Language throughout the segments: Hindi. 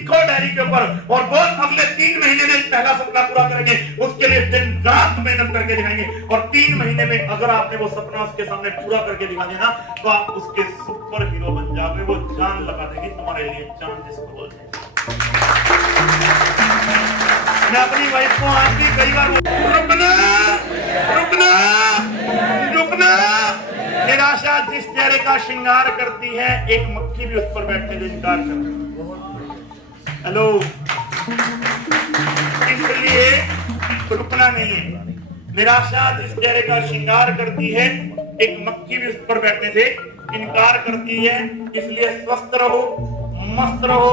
लिखो डायरी के ऊपर और वो अगले 3 महीने में पहला सपना पूरा करेंगे, उसके लिए दिन रात मेहनत करके दिखाएंगे और 3 महीने में अगर आपने वो सपना उसके सामने पूरा करके दिखा देना तो आप उसके सुपर हीरो बन जाओगे। वो जान लगा देगी तुम्हारे लिए, जान जिसको बोलते हैं। मैं अपनी वाइफ को आज भी कई बार रुकना रुकना रुकना। निराशा जिस चेहरे का श्रृंगार करती है, एक मक्खी भी उस पर बैठने से इनकार करती है। हेलो, इसलिए रुकना नहीं है। निराशा जिस चेहरे का श्रृंगार करती है, एक मक्खी भी उस पर बैठने से इनकार करती है। इसलिए स्वस्थ रहो, मस्त रहो,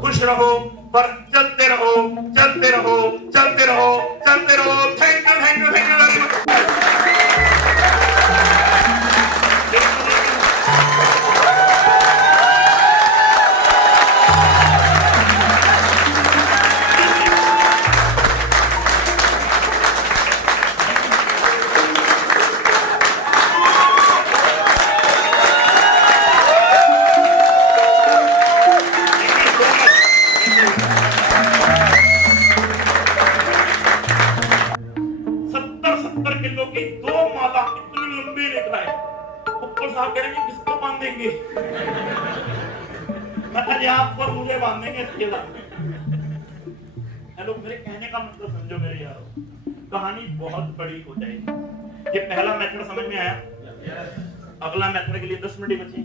खुश रहो, पर चलते रहो, चलते रहो, चलते रहो, चलते रहो। Thank you, thank you, thank you very much. आपको मुझे बांधेंगे इसके साथ। हेलो, मेरे कहने का मतलब समझो मेरे यारो, कहानी बहुत बड़ी हो जाएगी। ये पहला मेथड समझ में आया? अगला मेथड के लिए 10 मिनट ही बचे।